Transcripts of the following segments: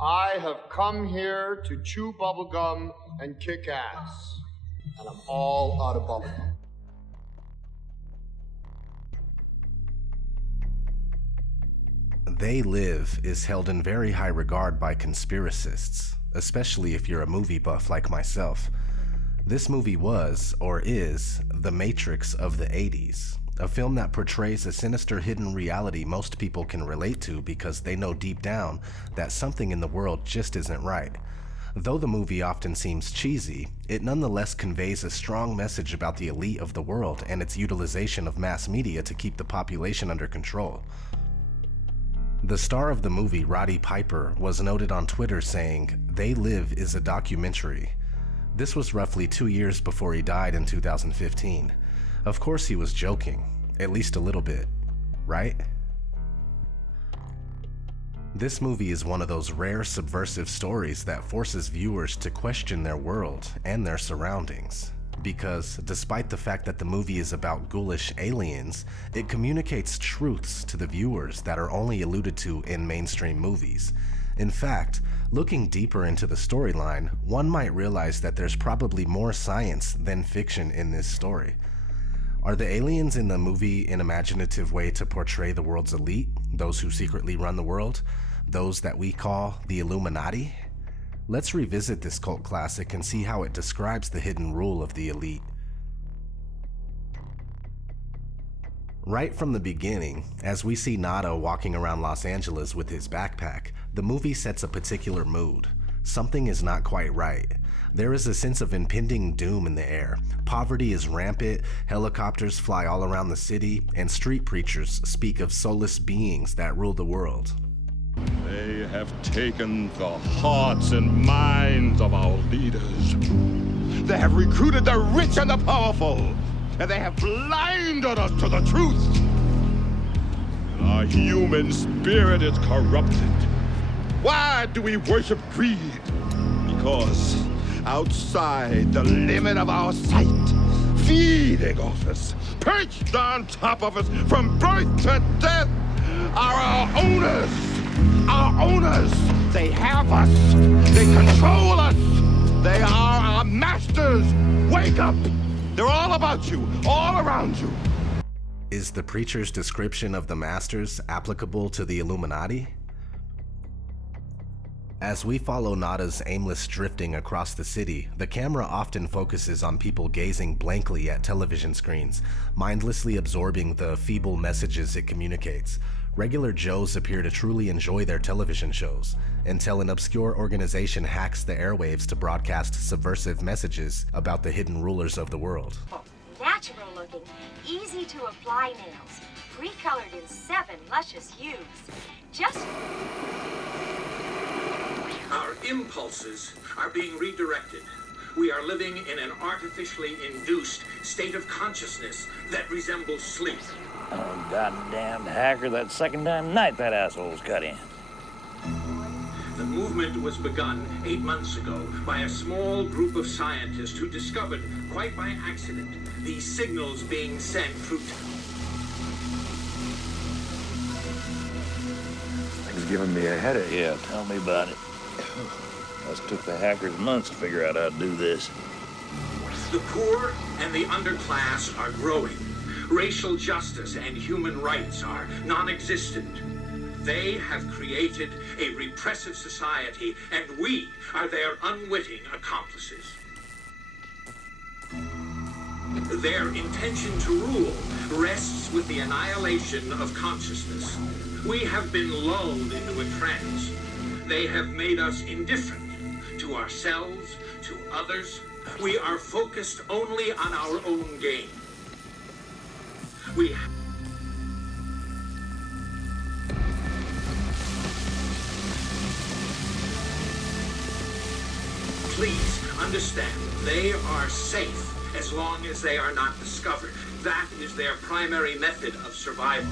I have come here to chew bubblegum and kick ass. And I'm all out of bubblegum. They Live is held in very high regard by conspiracists, especially if you're a movie buff like myself. This movie was, or is, The Matrix of the 80s, a film that portrays a sinister hidden reality most people can relate to because they know deep down that something in the world just isn't right. Though the movie often seems cheesy, it nonetheless conveys a strong message about the elite of the world and its utilization of mass media to keep the population under control. The star of the movie, Roddy Piper, was noted on Twitter saying, "They Live is a documentary." This was roughly 2 years before he died in 2015. Of course he was joking, at least a little bit, right? This movie is one of those rare subversive stories that forces viewers to question their world and their surroundings. Because despite the fact that the movie is about ghoulish aliens, it communicates truths to the viewers that are only alluded to in mainstream movies. In fact, looking deeper into the storyline, one might realize that there's probably more science than fiction in this story. Are the aliens in the movie an imaginative way to portray the world's elite, those who secretly run the world, those that we call the Illuminati? Let's revisit this cult classic and see how it describes the hidden rule of the elite. Right from the beginning, as we see Nada walking around Los Angeles with his backpack, the movie sets a particular mood. Something is not quite right. There is a sense of impending doom in the air. Poverty is rampant, helicopters fly all around the city, and street preachers speak of soulless beings that rule the world. They have taken the hearts and minds of our leaders. They have recruited the rich and the powerful, and they have blinded us to the truth. Our human spirit is corrupted. Why do we worship greed? Because outside the limit of our sight, feeding off us, perched on top of us from birth to death, are our owners. Our owners, they have us, they control us, they are our masters. Wake up, they're all about you, all around you. Is the preacher's description of the masters applicable to the Illuminati? As we follow Nada's aimless drifting across the city, the camera often focuses on people gazing blankly at television screens, mindlessly absorbing the feeble messages it communicates. Regular Joes appear to truly enjoy their television shows, until an obscure organization hacks the airwaves to broadcast subversive messages about the hidden rulers of the world. Natural looking, easy to apply nails, pre-colored in 7 luscious hues. Just... Our impulses are being redirected. We are living in an artificially induced state of consciousness that resembles sleep. Oh, goddamn hacker, that second time night that asshole's cut in. The movement was begun 8 months ago by a small group of scientists who discovered, quite by accident, these signals being sent through... Thing's giving me a headache. Yeah, tell me about it. Us took the hackers months to figure out how to do this. The poor and the underclass are growing. Racial justice and human rights are non-existent. They have created a repressive society, and we are their unwitting accomplices. Their intention to rule rests with the annihilation of consciousness. We have been lulled into a trance. They have made us indifferent to ourselves, to others. We are focused only on our own gain. Please understand, they are safe as long as they are not discovered. That is their primary method of survival.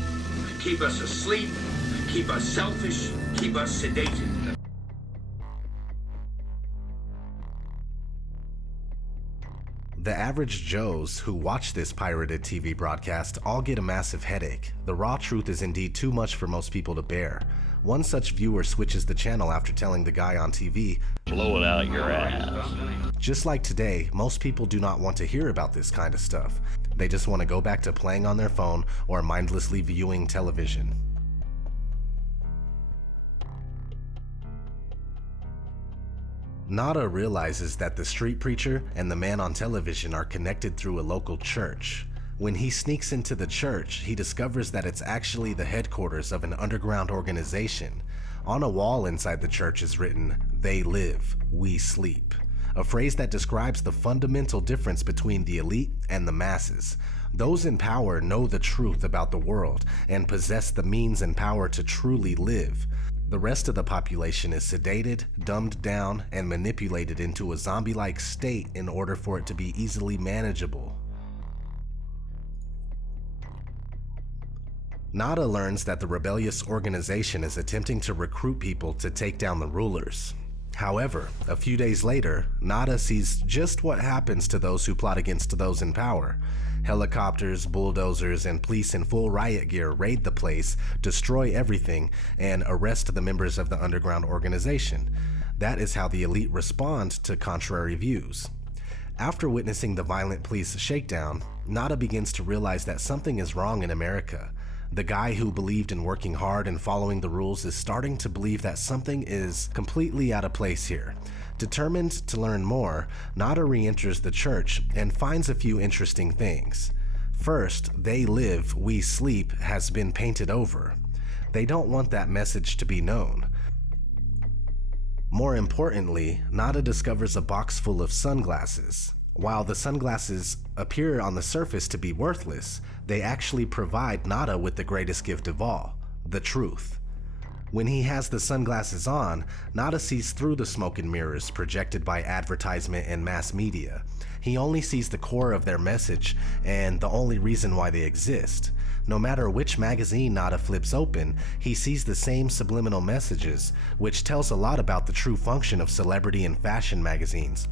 Keep us asleep, keep us selfish, keep us sedated. The average Joes who watch this pirated TV broadcast all get a massive headache. The raw truth is indeed too much for most people to bear. One such viewer switches the channel after telling the guy on TV, "Blow it out your ass." Just like today, most people do not want to hear about this kind of stuff. They just want to go back to playing on their phone or mindlessly viewing television. Nada realizes that the street preacher and the man on television are connected through a local church. When he sneaks into the church, he discovers that it's actually the headquarters of an underground organization. On a wall inside the church is written, "They live, we sleep," a phrase that describes the fundamental difference between the elite and the masses. Those in power know the truth about the world and possess the means and power to truly live. The rest of the population is sedated, dumbed down, and manipulated into a zombie-like state in order for it to be easily manageable. Nada learns that the rebellious organization is attempting to recruit people to take down the rulers. However, a few days later, Nada sees just what happens to those who plot against those in power. Helicopters, bulldozers, and police in full riot gear raid the place, destroy everything, and arrest the members of the underground organization. That is how the elite respond to contrary views. After witnessing the violent police shakedown, Nada begins to realize that something is wrong in America. The guy who believed in working hard and following the rules is starting to believe that something is completely out of place here. Determined to learn more, Nada re-enters the church and finds a few interesting things. First, "They live, we sleep" has been painted over. They don't want that message to be known. More importantly, Nada discovers a box full of sunglasses. While the sunglasses appear on the surface to be worthless, they actually provide Nada with the greatest gift of all, the truth. When he has the sunglasses on, Nada sees through the smoke and mirrors projected by advertisement and mass media. He only sees the core of their message and the only reason why they exist. No matter which magazine Nada flips open, he sees the same subliminal messages, which tells a lot about the true function of celebrity and fashion magazines.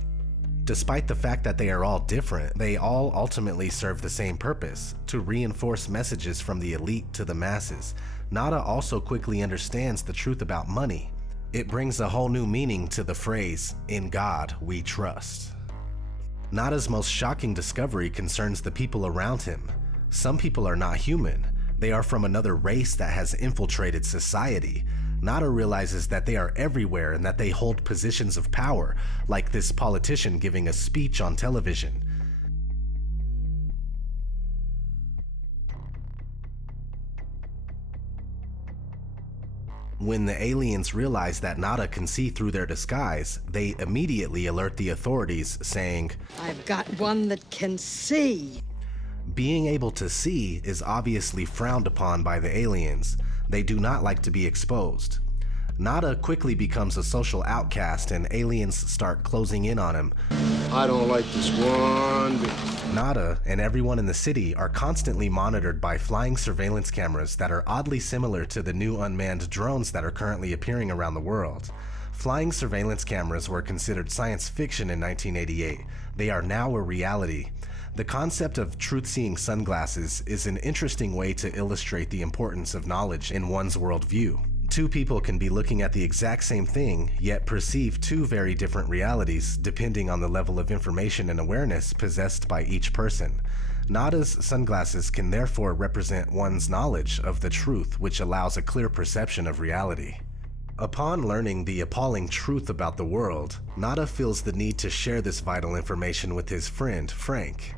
Despite the fact that they are all different, they all ultimately serve the same purpose, to reinforce messages from the elite to the masses. Nada also quickly understands the truth about money. It brings a whole new meaning to the phrase, "In God we trust." Nada's most shocking discovery concerns the people around him. Some people are not human. They are from another race that has infiltrated society. Nada realizes that they are everywhere and that they hold positions of power, like this politician giving a speech on television. When the aliens realize that Nada can see through their disguise, they immediately alert the authorities, saying, "I've got one that can see." Being able to see is obviously frowned upon by the aliens. They do not like to be exposed. Nada quickly becomes a social outcast and aliens start closing in on him. I don't like this one bit. Nada and everyone in the city are constantly monitored by flying surveillance cameras that are oddly similar to the new unmanned drones that are currently appearing around the world. Flying surveillance cameras were considered science fiction in 1988. They are now a reality. The concept of truth-seeing sunglasses is an interesting way to illustrate the importance of knowledge in one's worldview. Two people can be looking at the exact same thing, yet perceive two very different realities depending on the level of information and awareness possessed by each person. Nada's sunglasses can therefore represent one's knowledge of the truth, which allows a clear perception of reality. Upon learning the appalling truth about the world, Nada feels the need to share this vital information with his friend, Frank.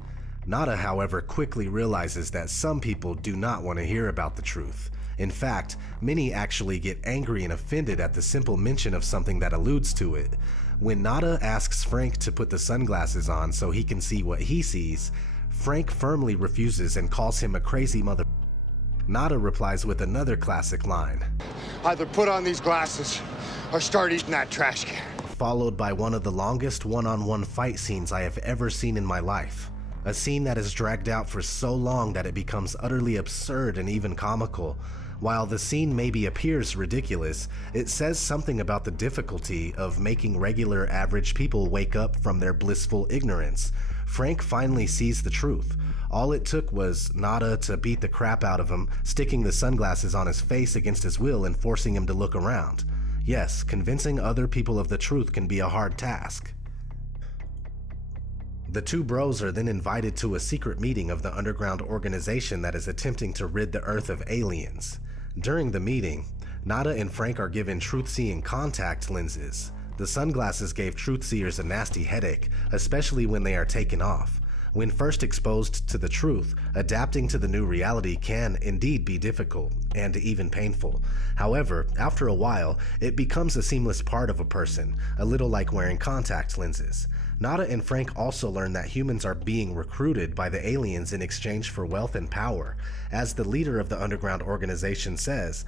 Nada, however, quickly realizes that some people do not want to hear about the truth. In fact, many actually get angry and offended at the simple mention of something that alludes to it. When Nada asks Frank to put the sunglasses on so he can see what he sees, Frank firmly refuses and calls him a crazy mother. Nada replies with another classic line. Either put on these glasses or start eating that trash can. Followed by one of the longest one-on-one fight scenes I have ever seen in my life. A scene that is dragged out for so long that it becomes utterly absurd and even comical. While the scene maybe appears ridiculous, it says something about the difficulty of making regular average people wake up from their blissful ignorance. Frank finally sees the truth. All it took was Nada to beat the crap out of him, sticking the sunglasses on his face against his will and forcing him to look around. Yes, convincing other people of the truth can be a hard task. The two bros are then invited to a secret meeting of the underground organization that is attempting to rid the Earth of aliens. During the meeting, Nada and Frank are given truth-seeing contact lenses. The sunglasses gave truth-seers a nasty headache, especially when they are taken off. When first exposed to the truth, adapting to the new reality can indeed be difficult and even painful. However, after a while, it becomes a seamless part of a person, a little like wearing contact lenses. Nada and Frank also learn that humans are being recruited by the aliens in exchange for wealth and power. As the leader of the underground organization says,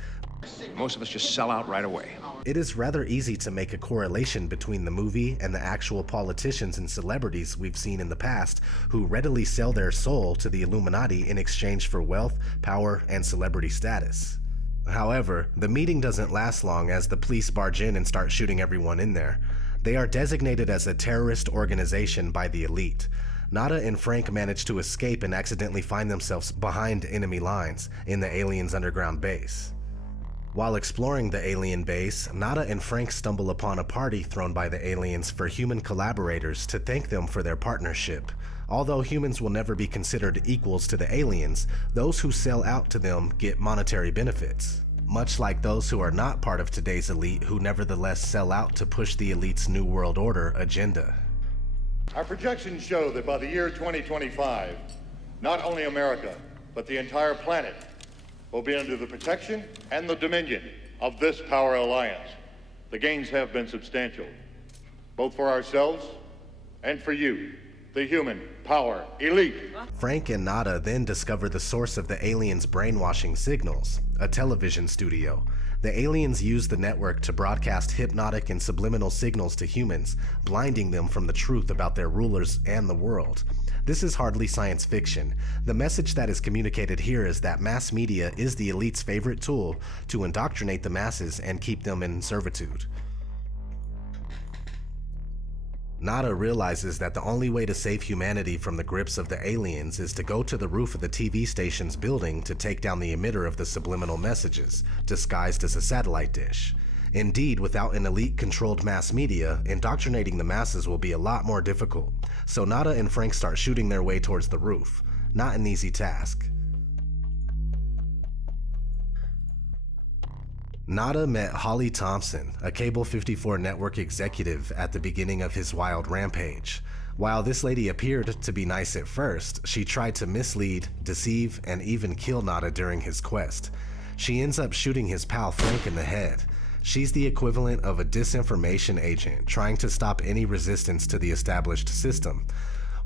most of us just sell out right away. it is rather easy to make a correlation between the movie and the actual politicians and celebrities we've seen in the past who readily sell their soul to the Illuminati in exchange for wealth, power, and celebrity status. However, the meeting doesn't last long as the police barge in and start shooting everyone in there. They are designated as a terrorist organization by the elite. Nada and Frank manage to escape and accidentally find themselves behind enemy lines in the aliens' underground base. While exploring the alien base, Nada and Frank stumble upon a party thrown by the aliens for human collaborators to thank them for their partnership. Although humans will never be considered equals to the aliens, those who sell out to them get monetary benefits, much like those who are not part of today's elite who nevertheless sell out to push the elite's New World Order agenda. Our projections show that by the year 2025, not only America, but the entire planet will be under the protection and the dominion of this power alliance. The gains have been substantial, both for ourselves and for you, the human power elite. Frank and Nada then discover the source of the aliens' brainwashing signals, a television studio. The aliens use the network to broadcast hypnotic and subliminal signals to humans, blinding them from the truth about their rulers and the world. This is hardly science fiction. The message that is communicated here is that mass media is the elite's favorite tool to indoctrinate the masses and keep them in servitude. Nada realizes that the only way to save humanity from the grips of the aliens is to go to the roof of the TV station's building to take down the emitter of the subliminal messages, disguised as a satellite dish. Indeed, without an elite-controlled mass media, indoctrinating the masses will be a lot more difficult. So Nada and Frank start shooting their way towards the roof. Not an easy task. Nada met Holly Thompson, a Cable 54 network executive, at the beginning of his wild rampage. While this lady appeared to be nice at first, she tried to mislead, deceive, and even kill Nada during his quest. She ends up shooting his pal Frank in the head. She's the equivalent of a disinformation agent trying to stop any resistance to the established system.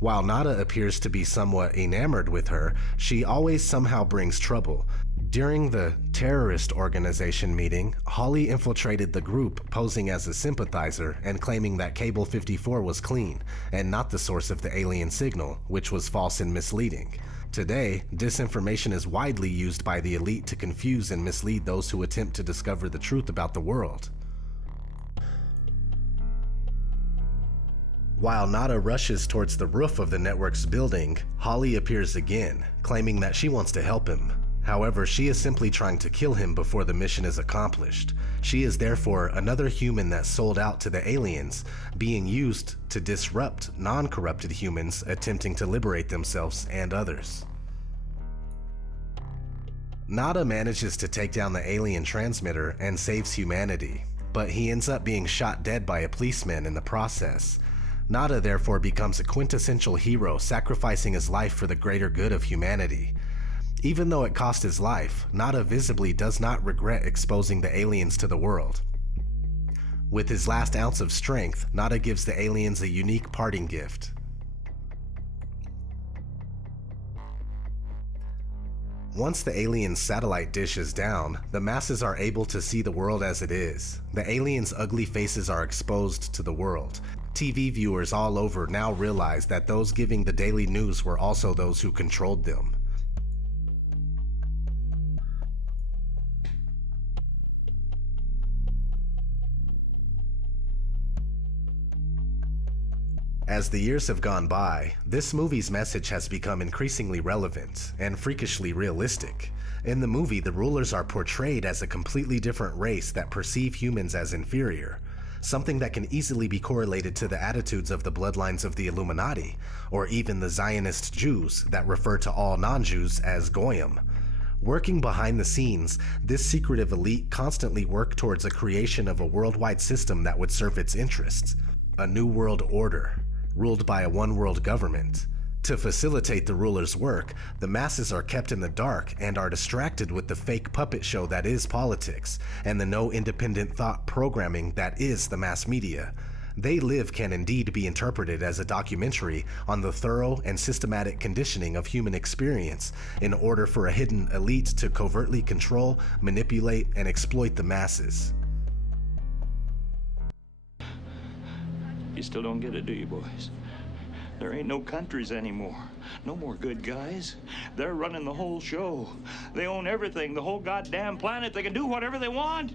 While Nada appears to be somewhat enamored with her, she always somehow brings trouble. During the terrorist organization meeting, Holly infiltrated the group posing as a sympathizer and claiming that Cable 54 was clean and not the source of the alien signal, which was false and misleading. Today, disinformation is widely used by the elite to confuse and mislead those who attempt to discover the truth about the world. While Nada rushes towards the roof of the network's building, Holly appears again, claiming that she wants to help him. However, she is simply trying to kill him before the mission is accomplished. She is therefore another human that sold out to the aliens, being used to disrupt non-corrupted humans attempting to liberate themselves and others. Nada manages to take down the alien transmitter and saves humanity, but he ends up being shot dead by a policeman in the process. Nada therefore becomes a quintessential hero, sacrificing his life for the greater good of humanity. Even though it cost his life, Nada visibly does not regret exposing the aliens to the world. With his last ounce of strength, Nada gives the aliens a unique parting gift. Once the aliens' satellite dish is down, the masses are able to see the world as it is. The aliens' ugly faces are exposed to the world. TV viewers all over now realize that those giving the daily news were also those who controlled them. As the years have gone by, this movie's message has become increasingly relevant and freakishly realistic. In the movie, the rulers are portrayed as a completely different race that perceive humans as inferior, something that can easily be correlated to the attitudes of the bloodlines of the Illuminati, or even the Zionist Jews that refer to all non-Jews as Goyim. Working behind the scenes, this secretive elite constantly work towards a creation of a worldwide system that would serve its interests, a new world order, ruled by a one-world government. To facilitate the ruler's work, the masses are kept in the dark and are distracted with the fake puppet show that is politics, and the no independent thought programming that is the mass media. They Live can indeed be interpreted as a documentary on the thorough and systematic conditioning of human experience in order for a hidden elite to covertly control, manipulate, and exploit the masses. You still don't get it, do you, boys? There ain't no countries anymore. No more good guys. They're running the whole show. They own everything, the whole goddamn planet. They can do whatever they want.